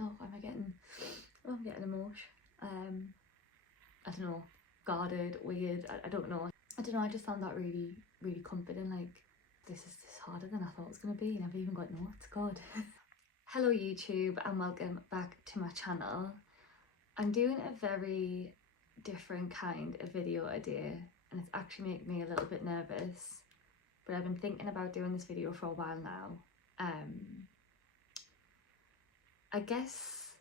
oh, I'm getting emotion. I don't know, guarded, weird, I don't know. I just found that really, really comforting. Like, this is harder than I thought it was going to be, and I've even got notes, God. Hello YouTube, and welcome back to my channel. I'm doing a very different kind of video today, and it's actually making me a little bit nervous, but I've been thinking about doing this video for a while now. I guess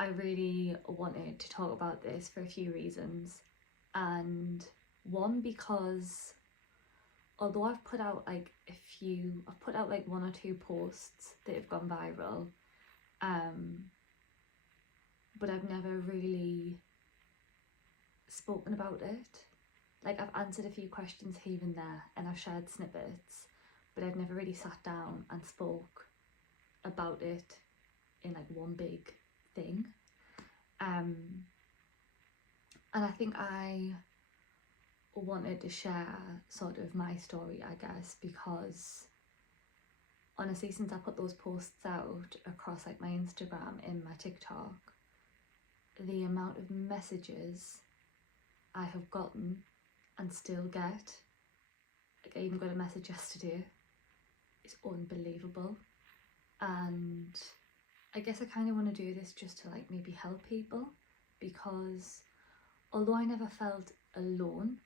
I really wanted to talk about this for a few reasons, and one, because although I've put out like one or two posts that have gone viral, but I've never really spoken about it. Like, I've answered a few questions here and there, and I've shared snippets, but I've never really sat down and spoke about it in like one big thing. And I think I wanted to share sort of my story, I guess, because honestly, since I put those posts out across like my Instagram and my TikTok, the amount of messages I have gotten and still get, like I even got a message yesterday, is unbelievable. And I guess I kind of want to do this just to like maybe help people, because although I never felt alone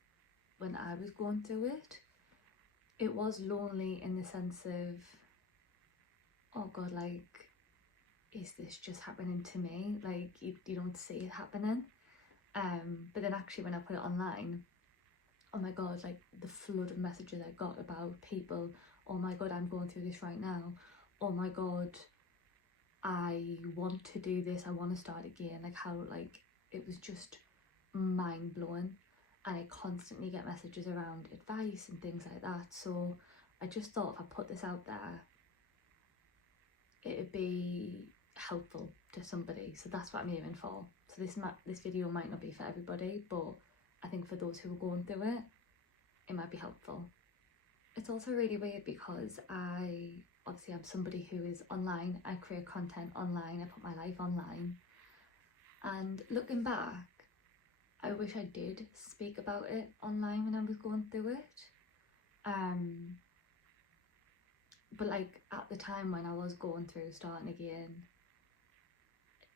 when I was going through it, it was lonely in the sense of, oh God, like, is this just happening to me? Like, you don't see it happening. But then actually when I put it online, oh my God, like the flood of messages I got about people, oh my God, I'm going through this right now. Oh my God, I want to do this, I want to start again. Like, how, like, it was just mind blowing. And I constantly get messages around advice and things like that. So I just thought if I put this out there, it'd be helpful to somebody. So that's what I'm aiming for. So this video might not be for everybody, but I think for those who are going through it, it might be helpful. It's also really weird because I'm somebody who is online. I create content online, I put my life online, and looking back, I wish I did speak about it online when I was going through it. But like at the time when I was going through starting again,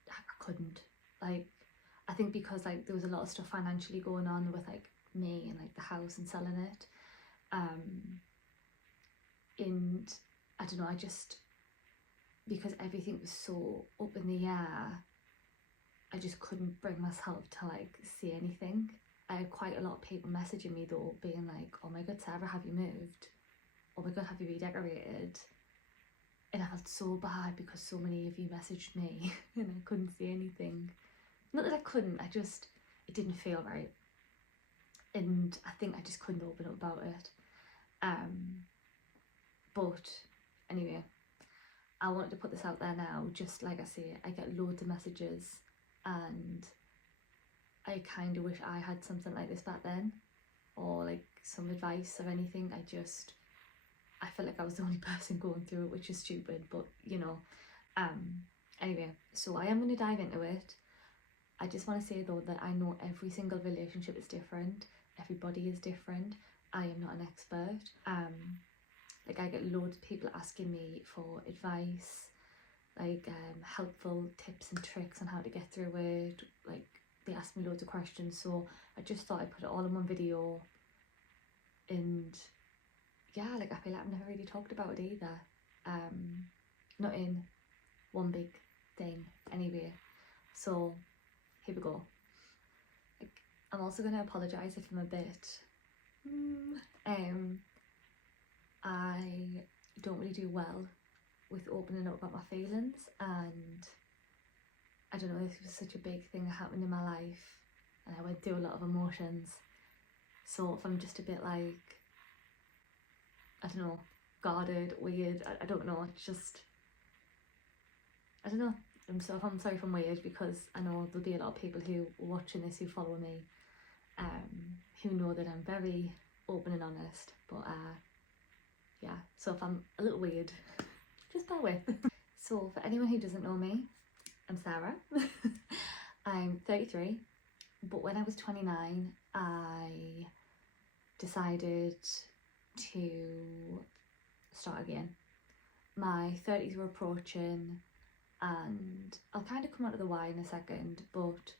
I couldn't. Like, I think because like there was a lot of stuff financially going on with like me and like the house and selling it. And I don't know, I just, because everything was so up in the air, I just couldn't bring myself to like see anything. I had quite a lot of people messaging me though, being like, oh my God, Sarah, have you moved? Oh my God, have you redecorated? And I felt so bad because so many of you messaged me and I couldn't see anything. Not that I couldn't, it didn't feel right. And I think I just couldn't open up about it. But anyway, I wanted to put this out there now. Just like I say, I get loads of messages, and I kind of wish I had something like this back then, or like some advice or anything. I felt like I was the only person going through it, which is stupid, but you know. Anyway, so I am going to dive into it. I just want to say though that I know every single relationship is different. Everybody is different. I am not an expert. Like, I get loads of people asking me for advice, like helpful tips and tricks on how to get through it. Like, they ask me loads of questions, so I just thought I'd put it all in one video. And yeah, like I feel like I've never really talked about it either, not in one big thing anyway. So here we go. Like, I'm also going to apologise if I'm a bit I don't really do well with opening up about my feelings, and I don't know, this was such a big thing that happened in my life and I went through a lot of emotions. So if I'm just a bit like, I don't know, guarded, weird, I don't know, it's just, I don't know. I'm sorry if I'm weird, because I know there'll be a lot of people who are watching this who follow me, who know that I'm very open and honest, but yeah, so if I'm a little weird, just bear with. So for anyone who doesn't know me, I'm Sarah. I'm 33, but when I was 29, I decided to start again. My 30s were approaching, and I'll kind of come onto the why in a second, but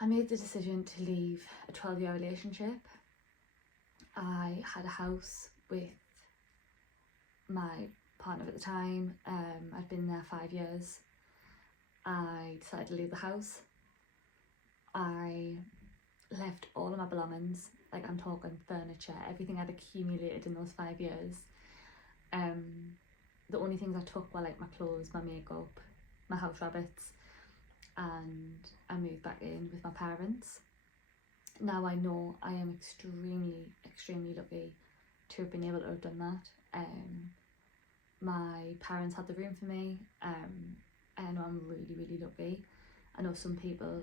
I made the decision to leave a 12-year relationship. I had a house with my partner at the time. I'd been there 5 years. I decided to leave the house. I left all of my belongings, like I'm talking furniture, everything I'd accumulated in those 5 years. The only things I took were like my clothes, my makeup, my house rabbits, and I moved back in with my parents. Now I know I am extremely, extremely lucky to have been able to have done that. My parents had the room for me. I know I'm really, really lucky. I know some people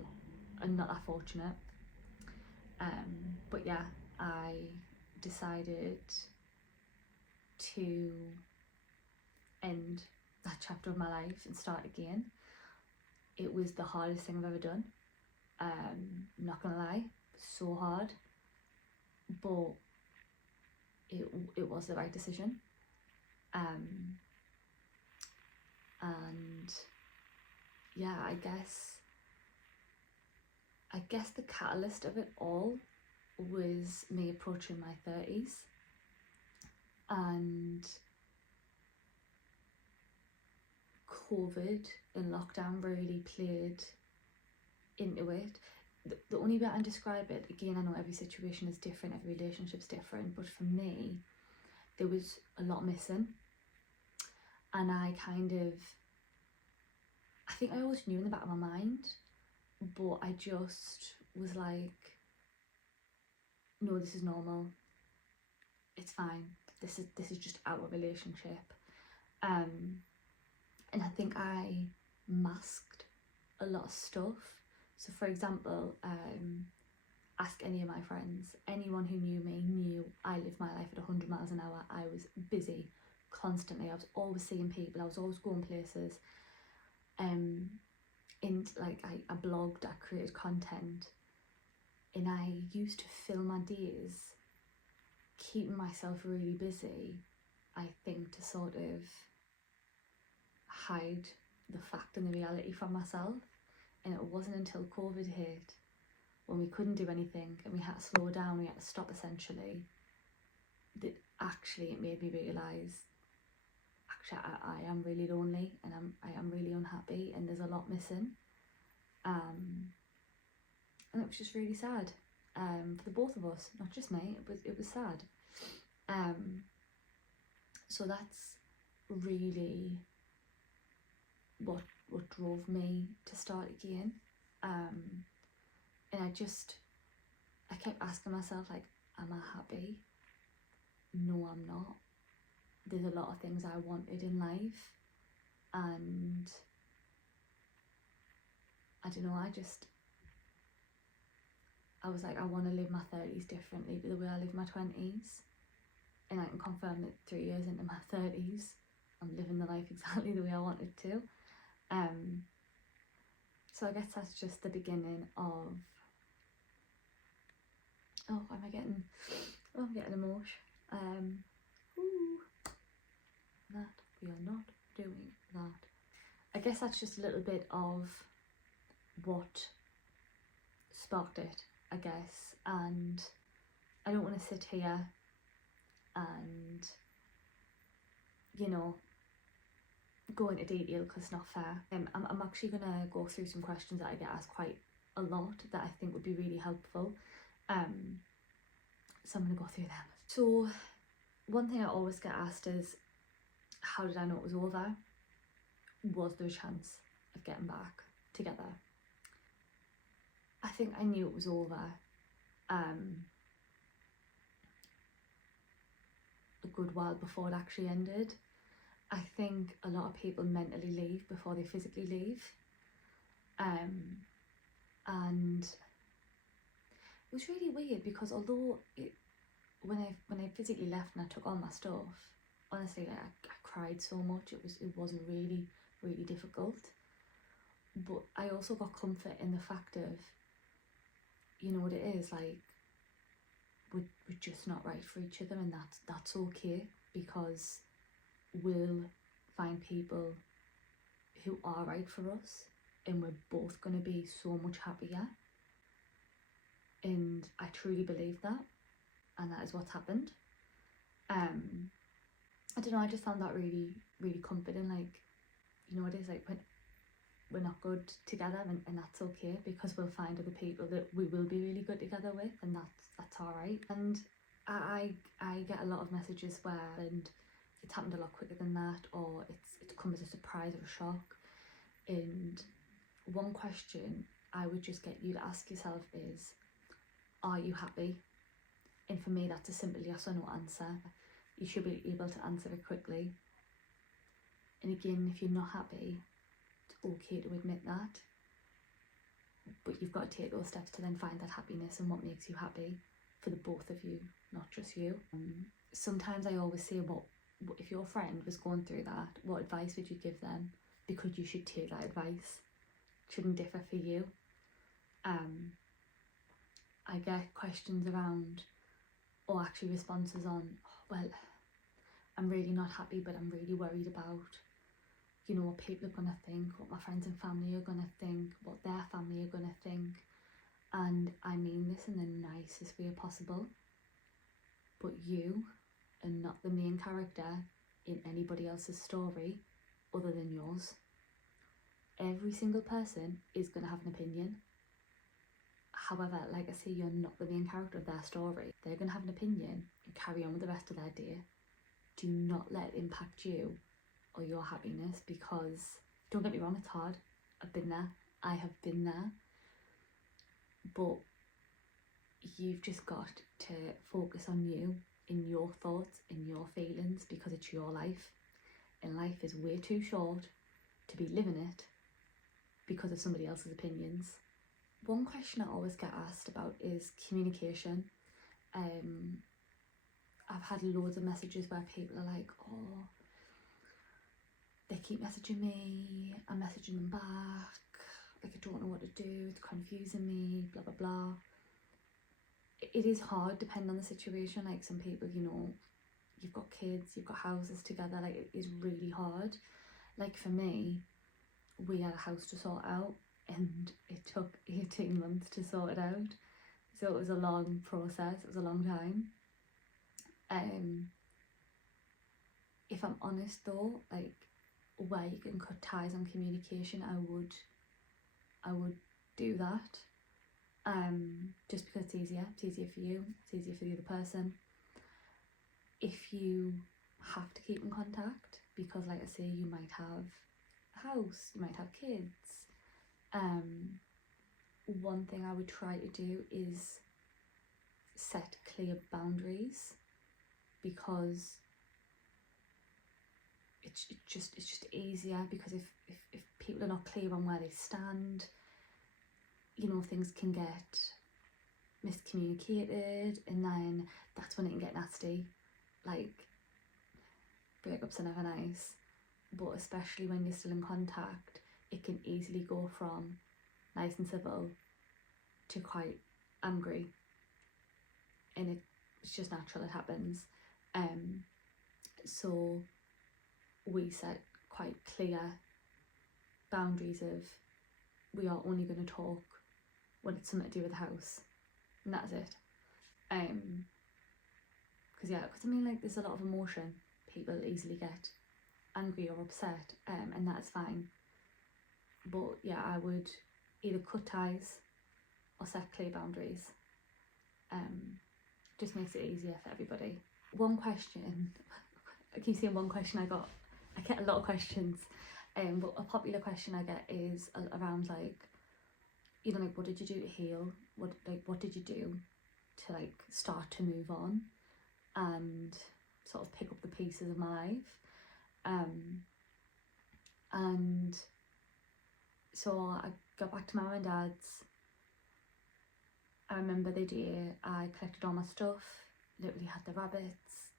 are not that fortunate. But yeah, I decided to end that chapter of my life and start again. It was the hardest thing I've ever done. Not gonna lie, so hard, but it was the right decision. And yeah, I guess the catalyst of it all was me approaching my 30s, and COVID and lockdown really played into it. The only way I can describe it, again, I know every situation is different, every relationship's different, but for me, there was a lot missing. And I think I always knew in the back of my mind, but I just was like, no, this is normal. It's fine. This is just our relationship. And I think I masked a lot of stuff. So for example, ask any of my friends, anyone who knew me knew I lived my life at 100 miles an hour. I was busy constantly. I was always seeing people. I was always going places. And like I blogged, I created content, and I used to fill my days keeping myself really busy, I think, to sort of hide the fact and the reality from myself. And it wasn't until COVID hit, when we couldn't do anything and we had to slow down, we had to stop essentially, that actually it made me realise, actually I am really lonely, and I am really unhappy, and there's a lot missing. And it was just really sad, for the both of us, not just me. It was sad. So that's really what drove me to start again. And I kept asking myself, like, am I happy? No, I'm not. There's a lot of things I wanted in life, and I don't know, I was like, I want to live my 30s differently the way I lived my 20s, and I can confirm that 3 years into my 30s I'm living the life exactly the way I wanted to. So I guess that's just the beginning of, I'm getting emotional. That we are not doing that. I guess that's just a little bit of what sparked it, I guess, and I don't want to sit here and, you know, go into detail because it's not fair. I'm actually going to go through some questions that I get asked quite a lot that I think would be really helpful. So I'm going to go through them. So one thing I always get asked is, how did I know it was over? Was there a chance of getting back together? I think I knew it was over a good while before it actually ended. I think a lot of people mentally leave before they physically leave. And it was really weird because although when I physically left and I took all my stuff, honestly, like, I cried so much. It was really, really difficult. but I also got comfort in the fact of, you know what it is, like, we're just not right for each other, and that's okay, because we'll find people who are right for us, and we're both going to be so much happier. And I truly believe that, and that is what's happened. I don't know, I just found that really, really comforting. Like, you know, it is like when we're not good together, and that's okay, because we'll find other people that we will be really good together with, and that's all right. And I get a lot of messages where, and it's happened a lot quicker than that, or it's come as a surprise or a shock. And one question I would just get you to ask yourself is, are you happy? And for me, that's a simple yes or no answer. You should be able to answer it quickly. And again, if you're not happy, it's okay to admit that, but you've got to take those steps to then find that happiness and what makes you happy for the both of you, not just you. Sometimes I always say, what if your friend was going through that, what advice would you give them? Because you should take that advice. It shouldn't differ for you. I get questions around, or actually responses on, oh, well, I'm really not happy, but I'm really worried about, you know, what people are going to think, what my friends and family are going to think, what their family are going to think. And I mean this in the nicest way possible, but you are not the main character in anybody else's story other than yours. Every single person is going to have an opinion. However, like I say, you're not the main character of their story. They're going to have an opinion and carry on with the rest of their day. Do not let it impact you or your happiness, because, don't get me wrong, it's hard. I've been there. I have been there. But you've just got to focus on you, in your thoughts, in your feelings, because it's your life. And life is way too short to be living it because of somebody else's opinions. One question I always get asked about is communication. I've had loads of messages where people are like, oh, they keep messaging me, I'm messaging them back, like I don't know what to do, it's confusing me, blah blah blah. It is hard depending on the situation. Like, some people, you know, you've got kids, you've got houses together, like it is really hard. Like for me, we had a house to sort out, and it took 18 months to sort it out. So it was a long process, it was a long time. If I'm honest though, like, where you can cut ties on communication, I would do that. Just because it's easier for you, it's easier for the other person. If you have to keep in contact, because like I say, you might have a house, you might have kids, one thing I would try to do is set clear boundaries, because it's just easier. Because if people are not clear on where they stand, you know, things can get miscommunicated, and then that's when it can get nasty. Like, breakups are never nice, but especially when you're still in contact, it can easily go from nice and civil to quite angry, and it's just natural, it happens. So we set quite clear boundaries of, we are only going to talk when it's something to do with the house, and that's it. Because I mean, like, there's a lot of emotion, people easily get angry or upset, and that's fine. But yeah, I would either cut ties or set clear boundaries. Just makes it easier for everybody. One question, I keep saying one question, I get a lot of questions, but a popular question I get is around, like, you know, like, what did you do to heal? What did you do to, like, start to move on and sort of pick up the pieces of my life? And so I got back to my mum and dad's. I remember the day I collected all my stuff, literally had the rabbits,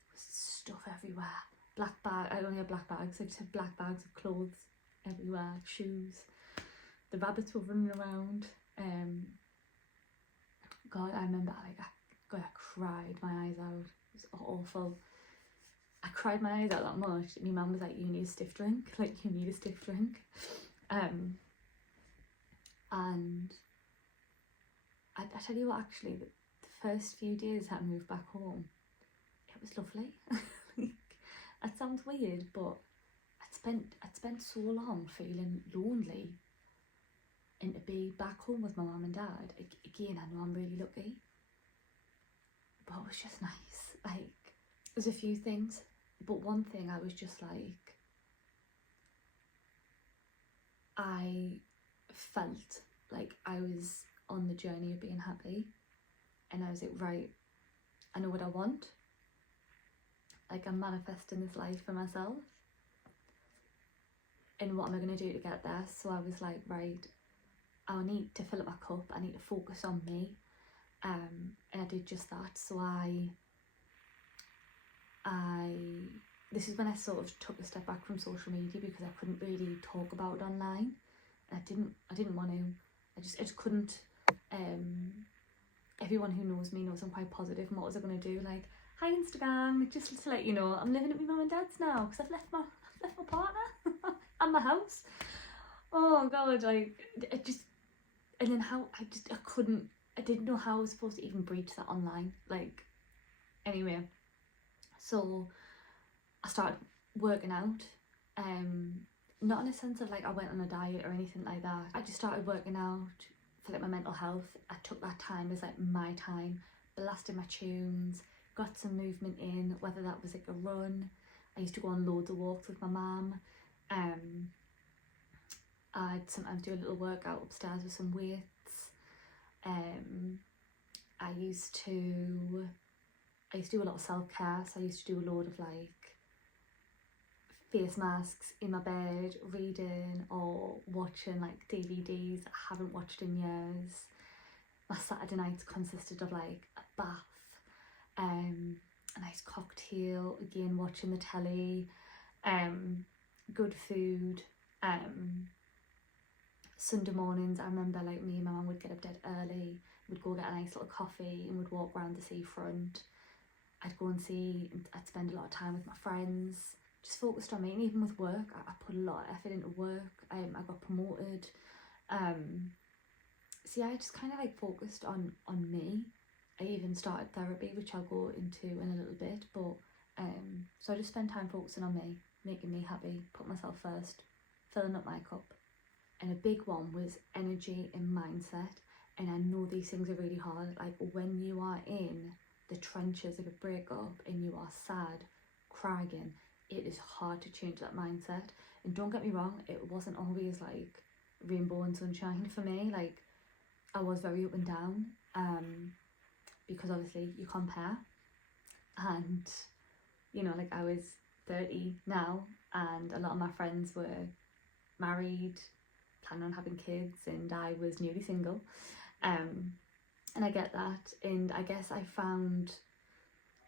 there was stuff everywhere, black bag, I only had black bags, I just had black bags of clothes everywhere, shoes, the rabbits were running around. God, I remember I cried my eyes out. It was awful. I cried my eyes out that much. And my mum was like, you need a stiff drink. Like, you need a stiff drink. And I tell you what, actually, the first few days that I moved back home, it was lovely. That sounds weird, but I'd spent so long feeling lonely, and to be back home with my mum and dad, again, I know I'm really lucky, but it was just nice. Like, there's a few things, but one thing I was just like, I felt like I was on the journey of being happy, and I was like, right, I know what I want. Like, I'm manifesting this life for myself, and what am I going to do to get there? So I was like, right, I need to fill up my cup, I need to focus on me, and I did just that. So this is when I sort of took a step back from social media, because I couldn't really talk about it online. I didn't want to. I just couldn't. Everyone who knows me knows I'm quite positive, and what was I going to do? Like, hi Instagram, just to let you know, I'm living at my mum and dad's now, because I've left my partner and my house. Oh God, like, it just, and then I didn't know how I was supposed to even breach that online. Like, anyway, so I started working out, not in a sense of like I went on a diet or anything like that. I just started working out for like my mental health. I took that time as like my time, blasted my tunes, got some movement in, whether that was like a run. I used to go on loads of walks with my mum. I'd sometimes do a little workout upstairs with some weights. I used to do a lot of self-care, so I used to do a load of like face masks in my bed, reading or watching like DVDs I haven't watched in years. My Saturday nights consisted of like a bath, a nice cocktail, again watching the telly, good food. Sunday mornings, I remember like me and my mum would get up dead early, we'd go get a nice little coffee and we'd walk around the seafront. I'd spend a lot of time with my friends, just focused on me. And even with work, I put a lot of effort into work. I got promoted. So yeah, I just kind of like focused on me. I even started therapy, which I'll go into in a little bit, but so I just spent time focusing on me, making me happy, put myself first, filling up my cup. And a big one was energy and mindset. And I know these things are really hard. Like, when you are in the trenches of a breakup and you are sad, crying, it is hard to change that mindset. And don't get me wrong, it wasn't always like rainbow and sunshine for me. Like, I was very up and down, because obviously you compare, and you know, like, I was 30 now and a lot of my friends were married, planning on having kids, and I was newly single, and I get that. And I guess I'm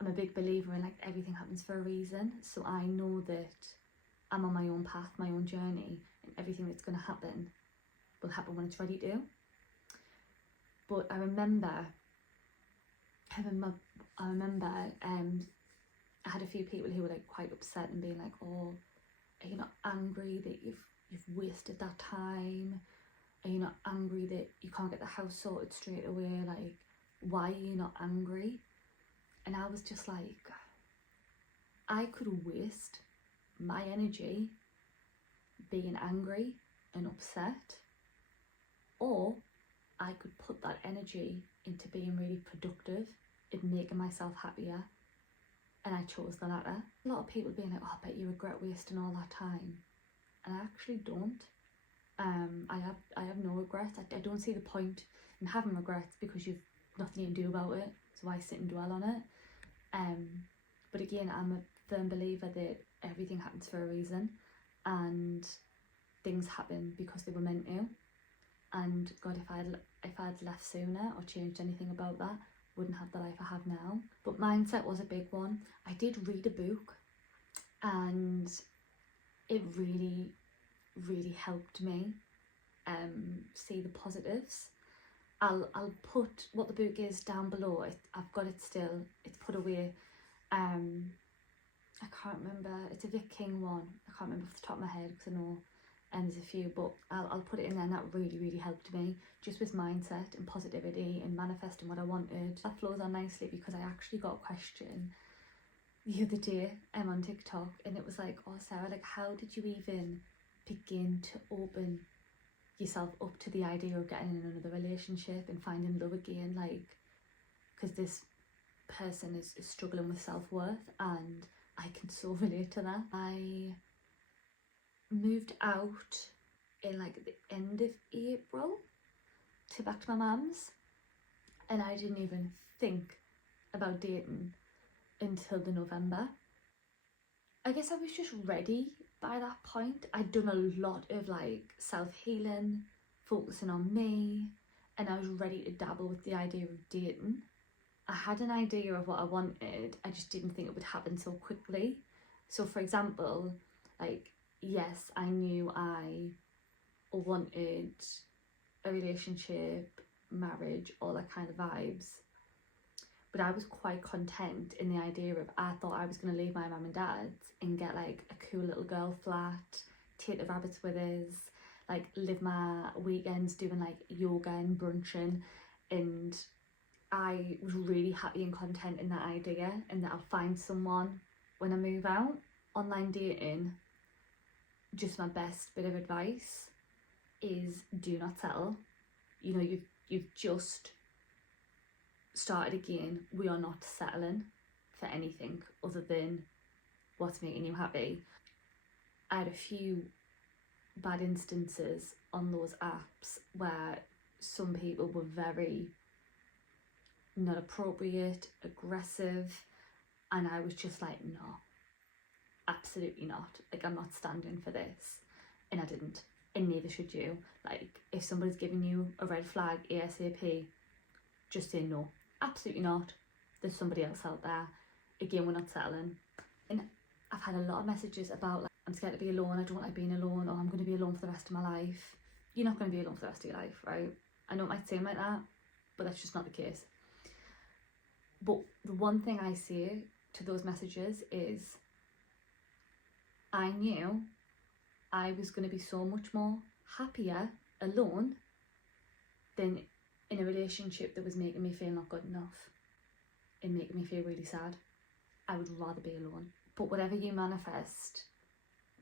a big believer in like everything happens for a reason, so I know that I'm on my own path, my own journey, and everything that's going to happen will happen when it's ready to. But I remember I had a few people who were like quite upset and being like, oh, are you not angry that you've wasted that time? Are you not angry that you can't get the house sorted straight away? Like, why are you not angry? And I was just like, I could waste my energy being angry and upset, or I could put that energy into being really productive and making myself happier. And I chose the latter. A lot of people being like, oh, I bet you regret wasting all that time. And I actually don't. I have no regrets. I don't see the point in having regrets, because you've nothing you can do about it, so why sit and dwell on it? But again, I'm a firm believer that everything happens for a reason, and things happen because they were meant to. And God, if I'd left sooner or changed anything about that, wouldn't have the life I have now. But mindset was a big one. I did read a book, and it really, really helped me. see the positives. I'll put what the book is down below. I've got it still. It's put away. I can't remember. It's a Vic King one. I can't remember off the top of my head because I know there's a few, but I'll put it in there, and that really helped me just with mindset and positivity and manifesting what I wanted. That flows on nicely because I actually got a question the other day on TikTok, and it was like, oh Sarah, like how did you even begin to open yourself up to the idea of getting in another relationship and finding love again, like because this person is struggling with self-worth, and I can so relate to that. I moved out in like the end of April to back to my mum's, and I didn't even think about dating until the November. I guess I was just ready by that point. I'd done a lot of like self-healing, focusing on me, and I was ready to dabble with the idea of dating. I had an idea of what I wanted, I just didn't think it would happen so quickly. So for example, like yes, I knew I wanted a relationship, marriage, all that kind of vibes, but I was quite content in the idea of, I thought I was going to leave my mum and dad's and get like a cool little girl flat, take the rabbits with us, like live my weekends doing like yoga and brunching, and I was really happy and content in that idea, and that I'll find someone when I move out. Online dating, just my best bit of advice is do not settle. You know, you've just started again. We are not settling for anything other than what's making you happy. I had a few bad instances on those apps where some people were very not appropriate, aggressive, and I was just like, no, absolutely not. Like, I'm not standing for this. And I didn't, and neither should you. Like, if somebody's giving you a red flag ASAP, just say no, absolutely not. There's somebody else out there. Again, we're not settling. And I've had a lot of messages about like, I'm scared to be alone, I don't like being alone, or I'm going to be alone for the rest of my life. You're not going to be alone for the rest of your life, right? I know it might seem like that, but that's just not the case. But the one thing I say to those messages is, I knew I was going to be so much more happier alone than in a relationship that was making me feel not good enough and making me feel really sad. I would rather be alone. But whatever you manifest,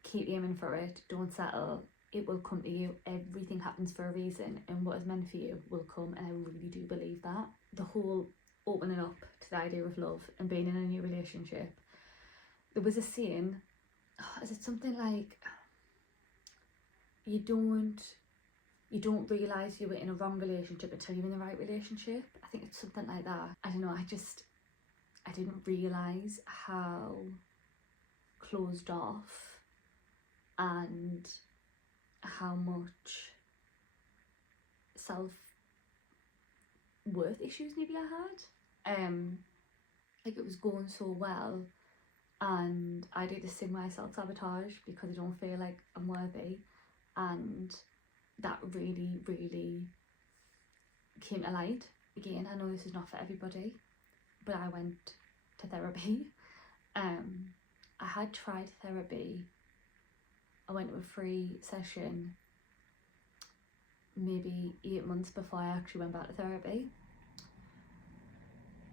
keep aiming for it, don't settle. It will come to you. Everything happens for a reason, and what is meant for you will come, and I really do believe that. The whole opening up to the idea of love and being in a new relationship, there was a saying, is it something like, you don't realise you were in a wrong relationship until you're in the right relationship? I think it's something like that. I don't know, I didn't realise how closed off and how much self-worth issues maybe I had. Like, it was going so well, and I do this thing where I self-sabotage because I don't feel like I'm worthy, and that really came to light. Again, I know this is not for everybody, but I went to therapy. I had tried therapy. I went to a free session maybe 8 months before I actually went back to therapy.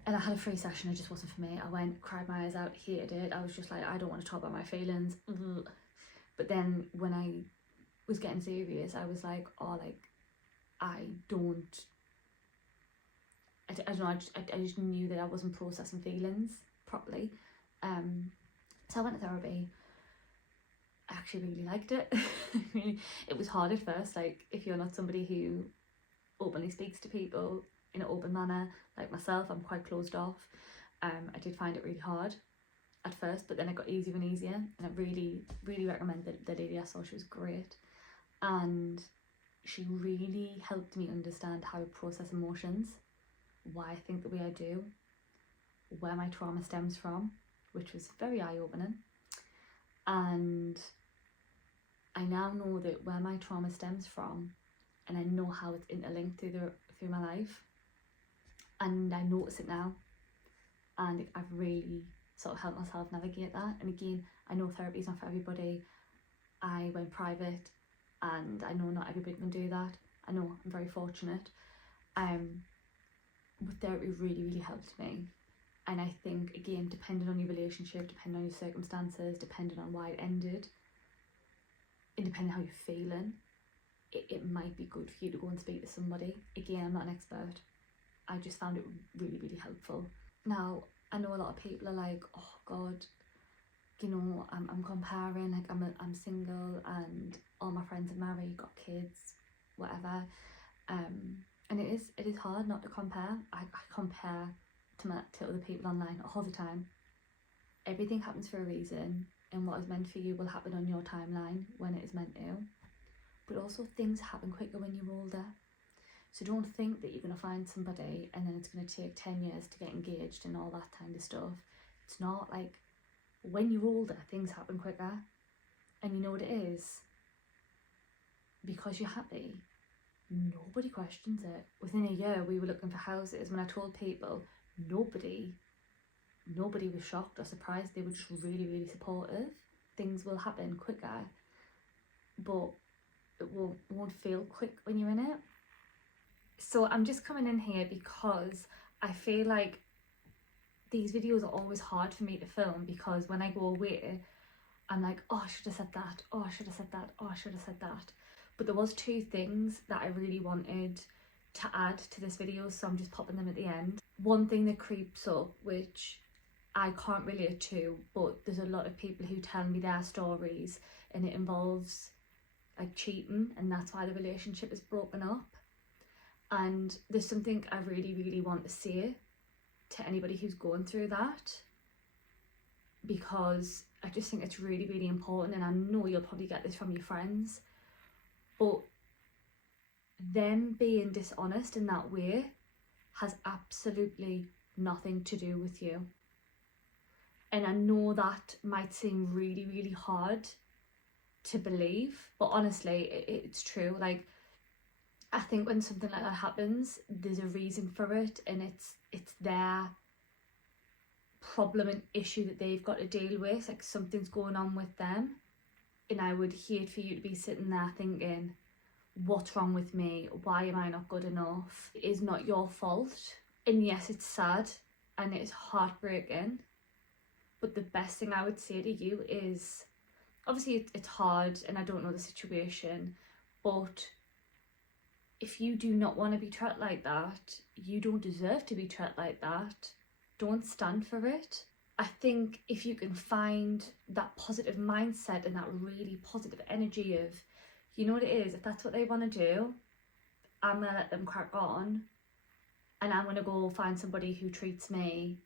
And I had a free session, it just wasn't for me. I went, cried my eyes out, hated it. I was just like, I don't want to talk about my feelings. But then when I was getting serious, I was like, oh, like, I don't know, I just knew that I wasn't processing feelings properly. So I went to therapy. I actually really liked it. It was hard at first, like, if you're not somebody who openly speaks to people in an open manner, like myself, I'm quite closed off. I did find it really hard at first, but then it got easier and easier, and I really recommend the lady I saw. She was great, and she really helped me understand how to process emotions, why I think the way I do, where my trauma stems from, which was very eye-opening. And I now know that where my trauma stems from and I know how it's interlinked through my life, and I notice it now, and I've really sort of helped myself navigate that. And again, I know therapy is not for everybody. I went private, and I know not everybody can do that. I know I'm very fortunate, but therapy really helped me. And I think, again, depending on your relationship, depending on your circumstances, depending on why it ended, and depending how you're feeling, it might be good for you to go and speak to somebody. Again, I'm not an expert. I just found it really helpful. Now, I know a lot of people are like, oh God, you know, I'm comparing, like I'm single and all my friends are married, got kids, whatever. And it is hard not to compare. I compare to other people online all the time. Everything happens for a reason, and what is meant for you will happen on your timeline when it is meant to. But also things happen quicker when you're older. So don't think that you're going to find somebody and then it's going to take 10 years to get engaged and all that kind of stuff. It's not. Like, when you're older, things happen quicker. And you know what it is? Because you're happy, nobody questions it. Within a year, we were looking for houses. When I told people, nobody was shocked or surprised. They were just really supportive. Things will happen quicker, but it won't feel quick when you're in it. So I'm just coming in here because I feel like these videos are always hard for me to film, because when I go away, I'm like, oh, I should have said that, oh, I should have said that, oh, I should have said that. But there was 2 things that I really wanted to add to this video, so I'm just popping them at the end. One thing that creeps up, which I can't relate to, but there's a lot of people who tell me their stories and it involves like cheating, and that's why the relationship is broken up. And there's something I really want to say to anybody who's going through that, because I just think it's really important, and I know you'll probably get this from your friends, but them being dishonest in that way has absolutely nothing to do with you. And I know that might seem really hard to believe, but honestly, it's true. Like, I think when something like that happens, there's a reason for it, and it's their problem and issue that they've got to deal with. Like, something's going on with them, and I would hate for you to be sitting there thinking, what's wrong with me? Why am I not good enough? It is not your fault. And yes, it's sad and it's heartbreaking, but the best thing I would say to you is, obviously it's hard and I don't know the situation, but if you do not want to be treated like that, you don't deserve to be treated like that. Don't stand for it. I think if you can find that positive mindset and that really positive energy of, you know what it is, if that's what they want to do, I'm going to let them crack on, and I'm going to go find somebody who treats me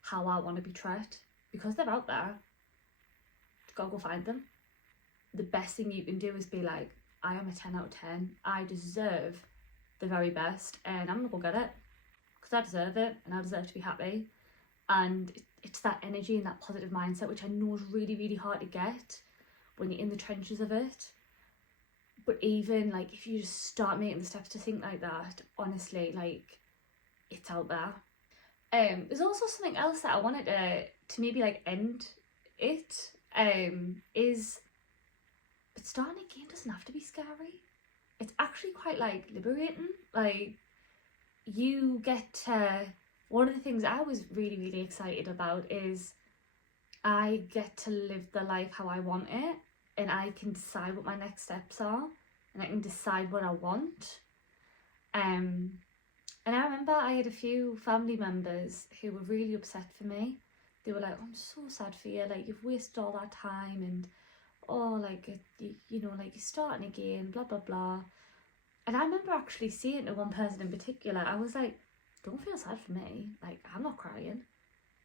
how I want to be treated, because they're out there. You've got to go find them. The best thing you can do is be like, I am a 10 out of 10. I deserve the very best, and I'm going to go get it, because I deserve it, and I deserve to be happy. And it's that energy and that positive mindset, which I know is really hard to get when you're in the trenches of it. But even like, if you just start making the steps to think like that, honestly, like, it's out there. There's also something else that I wanted to maybe like end it, is, but starting again doesn't have to be scary. It's actually quite like liberating. Like, you get to, one of the things I was really excited about is I get to live the life how I want it, and I can decide what my next steps are, and I can decide what I want. And I remember I had a few family members who were really upset for me. They were like, oh, I'm so sad for you, like, you've wasted all that time, and oh, like, you know, like, you're starting again, blah blah. And I remember actually saying to one person in particular, I was like, don't feel sad for me, like, I'm not crying.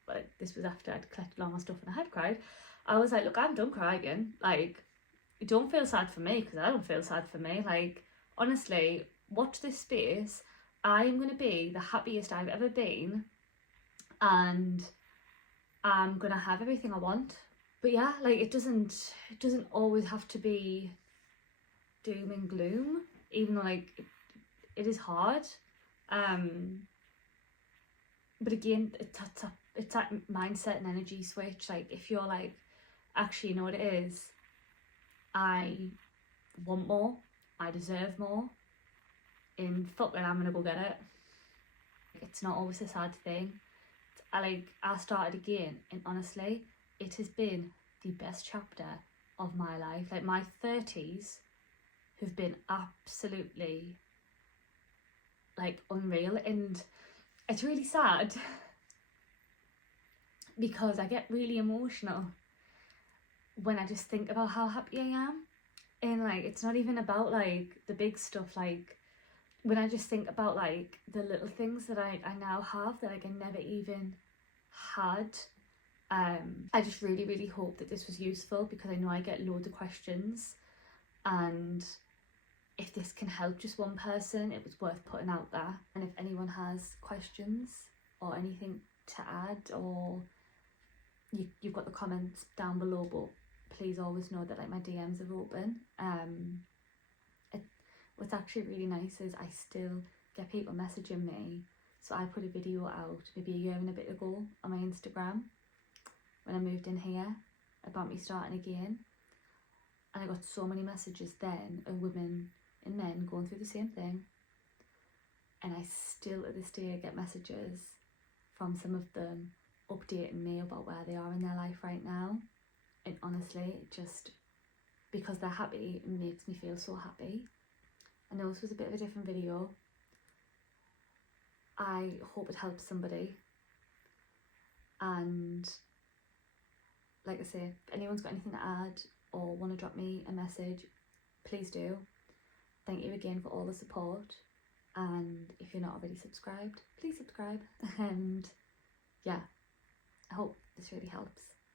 But this was after I'd collected all my stuff and I had cried. I was like, look, I'm done crying, like, don't feel sad for me, because I don't feel sad for me. Like, honestly, watch this space. I'm going to be the happiest I've ever been, and I'm going to have everything I want. But yeah, like, it doesn't always have to be doom and gloom. even though like it is hard. But again, it's that mindset and energy switch. Like if you're like, actually, you know what it is, I want more, I deserve more, and fuck it, I'm gonna go get it. It's not always a sad thing. I started again, and honestly, it has been the best chapter of my life. Like my 30s have been absolutely like unreal, and it's really sad because I get really emotional when I just think about how happy I am. And like it's not even about like the big stuff, like when I just think about like the little things that I now have that like I never even had. I just really hope that this was useful, because I know I get loads of questions, and if this can help just one person, it was worth putting out there. And if anyone has questions or anything to add, or you've got the comments down below, but please always know that like my DMs are open. What's actually really nice is I still get people messaging me. So I put a video out maybe a year and a bit ago on my Instagram when I moved in here about me starting again, and I got so many messages then of women and men going through the same thing. And I still to this day get messages from some of them updating me about where they are in their life right now. And honestly, just because they're happy, it makes me feel so happy. I know this was a bit of a different video. I hope it helps somebody. And like I say, if anyone's got anything to add or want to drop me a message, please do. Thank you again for all the support. And if you're not already subscribed, please subscribe. And yeah, I hope this really helps.